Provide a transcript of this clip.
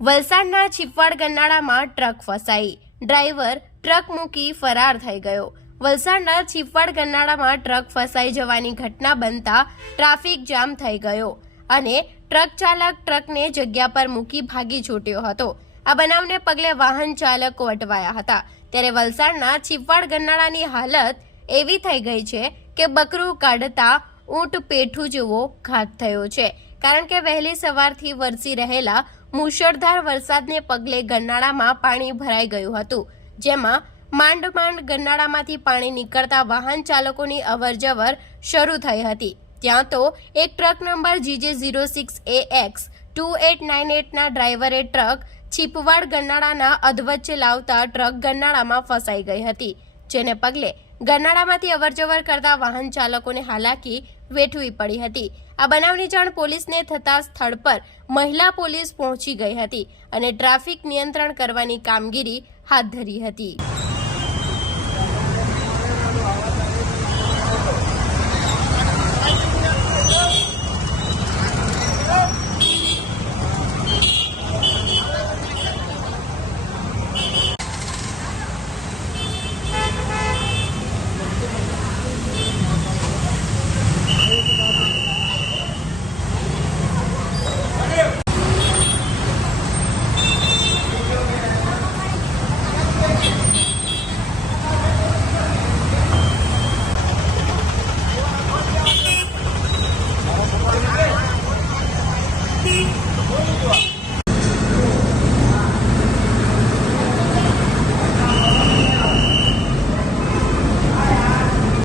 વલસાડના છીપવાડ ગન્નાળામાં ટ્રક ફસાઈ. ડ્રાઈવર ટ્રક મૂકી ફરાર થઈ ગયો. વલસાડના છીપવાડ ગન્નાળામાં ટ્રક ફસાઈ જવાની ઘટના બનતા ટ્રાફિક જામ થઈ ગયો અને ટ્રક ચાલક ટ્રકને જગ્યા પર મૂકી ભાગી છૂટ્યો હતો. આ બનાવને પગલે વાહન ચાલકો અટવાયા હતા. ત્યારે વલસાડના છીપવાડ ગન્નાળાની હાલત એવી થઈ ગઈ છે કે બકરું કાઢતા ઊંટ પેઠું જેવો ઘાત થયો છે. કારણ કે વહેલી સવારથી વરસી રહેલા મુશળધાર વરસાદને પગલે ગન્નાળામાં પાણી ભરાઈ ગયું હતું. જેમાં માંડ માંડ ગરનાળામાંથી પાણી નીકળતા વાહન ચાલકોની અવરજવર શરૂ થઈ હતી. ત્યાં તો એક truck number GJ zero six A X two eight nine એટના ડ્રાઈવરે ટ્રક છીપવાડ ગન્નાળાના અધવચ્ચે લાવતા ટ્રક ગન્નાળામાં ફસાઈ ગઈ હતી. જેને પગલે ગન્નાળામાંથી અવરજવર કરતા વાહન ચાલકોને હાલાકી વેઠવી પડી હતી. આ બનાવની જાણ પોલીસને થતા સ્થળ પર મહિલા પોલીસ પહોંચી ગઈ હતી અને ટ્રાફિક નિયંત્રણ કરવાની કામગીરી હાથ ધરી હતી.